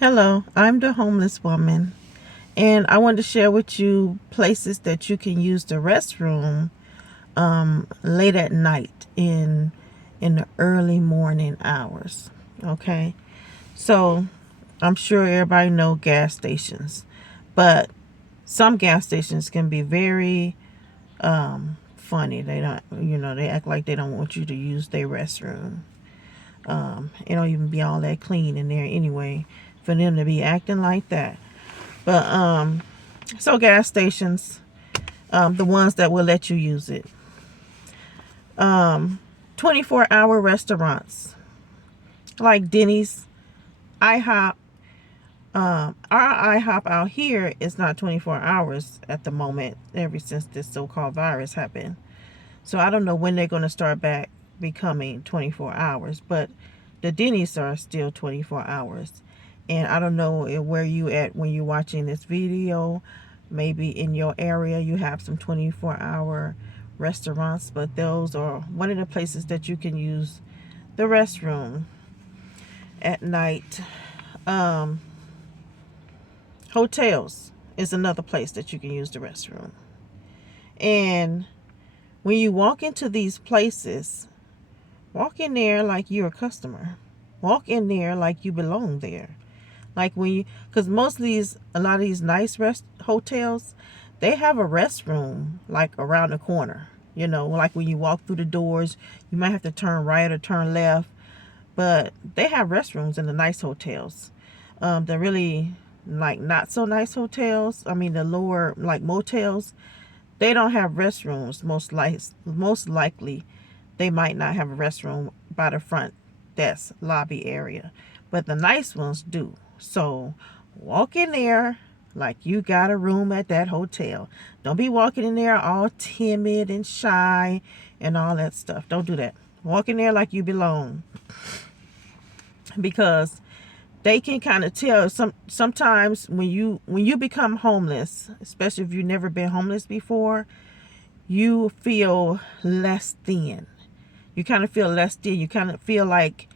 Hello, I'm the homeless woman, and I want to share with you places that you can use the restroom late at night in the early morning hours. Okay, so I'm sure everybody know gas stations, but some gas stations can be very funny. They don't, they act like they don't want you to use their restroom. It don't even be all that clean in there anyway for them to be acting like that. But so gas stations, the ones that will let you use it. 24-hour restaurants like Denny's, IHOP. Our IHOP out here is not 24 hours at the moment, ever since this so-called virus happened. So I don't know when they're going to start back becoming 24 hours, but the Denny's are still 24 hours. And I don't know where you at when you're watching this video. Maybe in your area you have some 24-hour restaurants, but those are one of the places that you can use the restroom at night. Hotels is another place that you can use the restroom. And when you walk into these places, walk in there like you're a customer. Walk in there like you belong there. Like when you, because a lot of these nice hotels, they have a restroom like around the corner. Like when you walk through the doors, you might have to turn right or turn left. But they have restrooms in the nice hotels. The really like not so nice hotels, I mean the lower like motels, they don't have restrooms. Most likely they might not have a restroom by the front desk lobby area, but the nice ones do. So walk in there like you got a room at that hotel. Don't be walking in there all timid and shy and all that stuff. Don't do that. Walk in there like you belong, because they can kind of tell sometimes when you become homeless, especially if you've never been homeless before, you feel less than. You kind of feel less than. You kind of feel like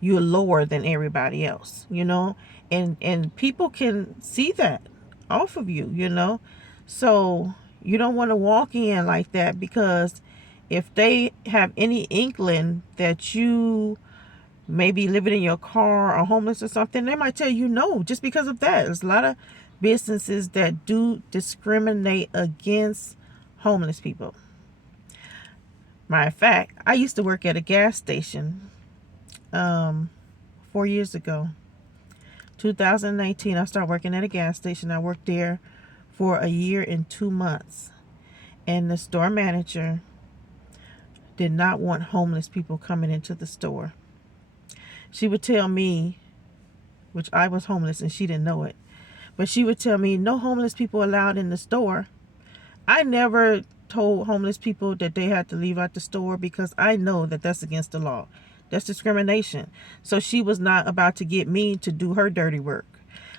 you're lower than everybody else, and people can see that off of you. So you don't want to walk in like that, because if they have any inkling that you maybe living in your car or homeless or something, they might tell you no just because of that. There's a lot of businesses that do discriminate against homeless people. Matter of fact, I used to work at a gas station 4 years ago. 2019, I started working at a gas station. I worked there for a year and 2 months. And the store manager did not want homeless people coming into the store. She would tell me, which I was homeless and she didn't know it, but she would tell me, no homeless people allowed in the store. I never told homeless people that they had to leave out the store, because I know that that's against the law. That's discrimination. So she was not about to get me to do her dirty work.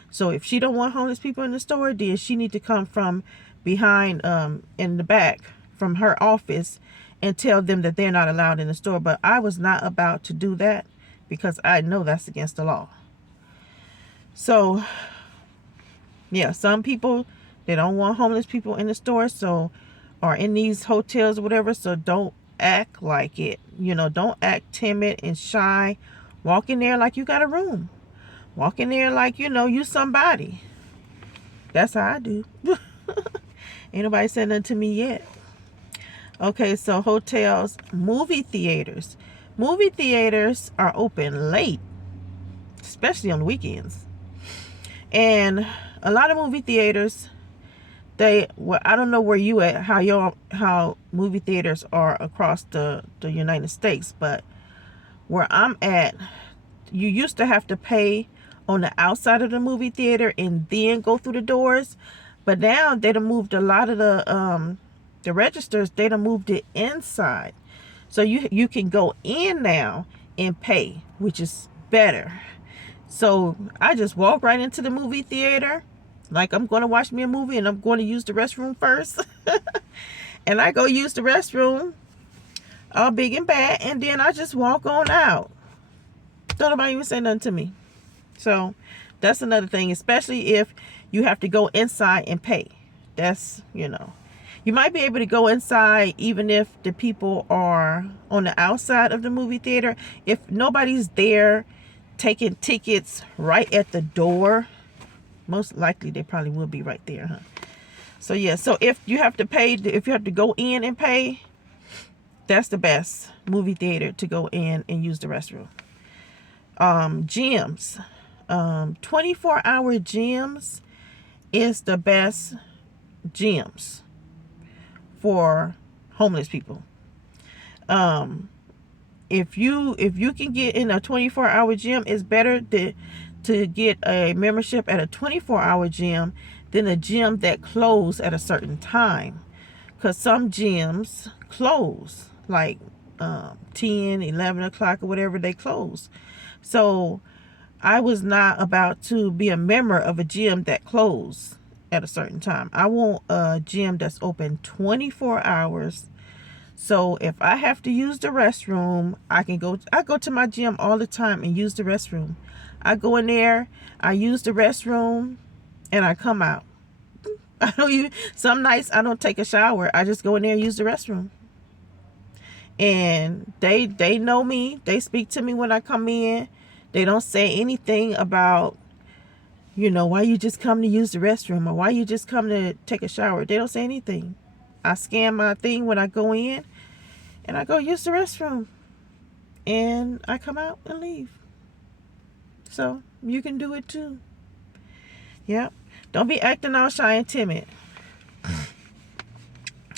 So if she don't want homeless people in the store, then she need to come from behind, in the back from her office, and tell them that they're not allowed in the store. But I was not about to do that, because I know that's against the law. So yeah, some people, they don't want homeless people in the store, so, or in these hotels or whatever. So don't act like it. Don't act timid and shy. Walk in there like you got a room. Walk in there like you somebody. That's how I do. Ain't nobody said nothing to me yet. Okay, so hotels, movie theaters. Movie theaters are open late, especially on the weekends. And a lot of movie theaters, I don't know where you at, how movie theaters are across the United States, but where I'm at, you used to have to pay on the outside of the movie theater and then go through the doors. But now they done moved a lot of the registers, they done moved it inside. So you can go in now and pay, which is better. So I just walk right into the movie theater like I'm going to watch me a movie, and I'm going to use the restroom first. And I go use the restroom, all big and bad, and then I just walk on out. Don't nobody even say nothing to me. So that's another thing, especially if you have to go inside and pay. That's, you might be able to go inside even if the people are on the outside of the movie theater. If nobody's there taking tickets right at the door, most likely they probably will be right there, huh? So yeah, so if you have to pay, if you have to go in and pay, that's the best movie theater to go in and use the restroom. Gyms, 24-hour gyms is the best gyms for homeless people. If you can get in a 24-hour gym, it's better to get a membership at a 24-hour gym than a gym that close at a certain time, because some gyms close like 10, 11 o'clock or whatever, they close. So I was not about to be a member of a gym that closed at a certain time. I want a gym that's open 24 hours. So if I have to use the restroom, I go to my gym all the time and use the restroom. I go in there, I use the restroom, and I come out. Some nights I don't take a shower. I just go in there and use the restroom. And they know me. They speak to me when I come in. They don't say anything about, why you just come to use the restroom or why you just come to take a shower. They don't say anything. I scan my thing when I go in and I go use the restroom. And I come out and leave. So you can do it too. Yeah. Don't be acting all shy and timid.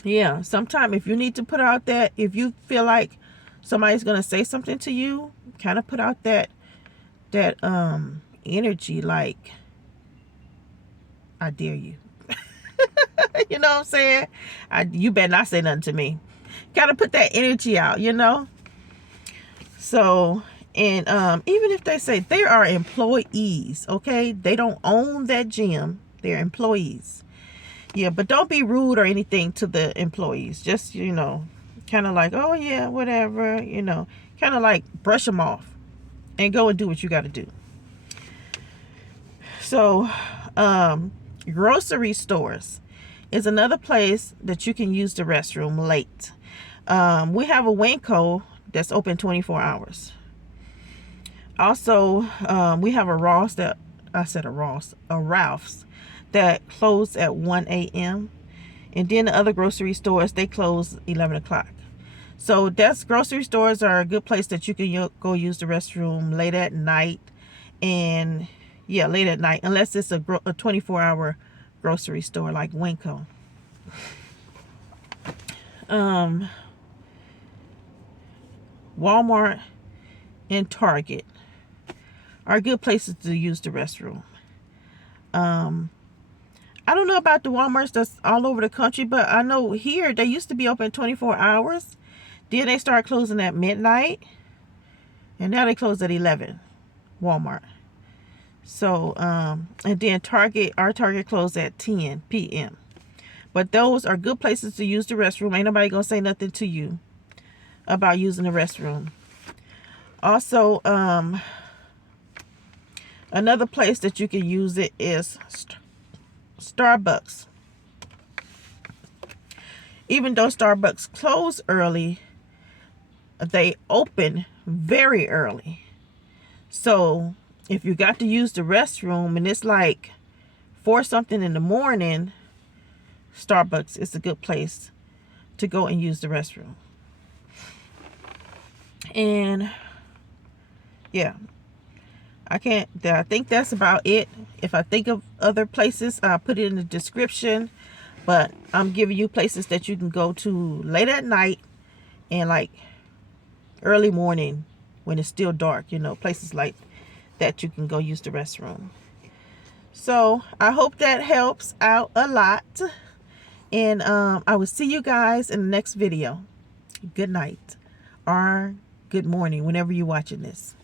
Yeah. Sometimes if you need to put out that, if you feel like somebody's going to say something to you, kind of put out that energy, like, I dare you. You know what I'm saying? You better not say nothing to me. Kind of put that energy out, So, and even if they say they are employees, okay? They don't own that gym. They're employees. Yeah, but don't be rude or anything to the employees. Just, kind of like, oh yeah, whatever, kind of like brush them off and go and do what you got to do. So, grocery stores is another place that you can use the restroom late. We have a Winco that's open 24 hours. Also, we have a Ralph's that close at 1 a.m. And then the other grocery stores, they close 11 o'clock. So grocery stores are a good place that you can go use the restroom late at night. And yeah, late at night, unless it's a 24-hour grocery store like Winco. Walmart and Target are good places to use the restroom. I don't know about the Walmarts that's all over the country, but I know here they used to be open 24 hours. Then they start closing at midnight. And now they close at 11. Walmart. So, and then our Target closed at 10 p.m. But those are good places to use the restroom. Ain't nobody gonna say nothing to you about using the restroom. Also, another place that you can use it is Starbucks. Even though Starbucks close early, they open very early. So if you got to use the restroom and it's like 4 something in the morning, Starbucks is a good place to go and use the restroom. And yeah, I think that's about it. If I think of other places, I'll put it in the description. But I'm giving you places that you can go to late at night and like early morning when it's still dark, places like that you can go use the restroom. So I hope that helps out a lot. And I will see you guys in the next video. Good night or good morning whenever you're watching this.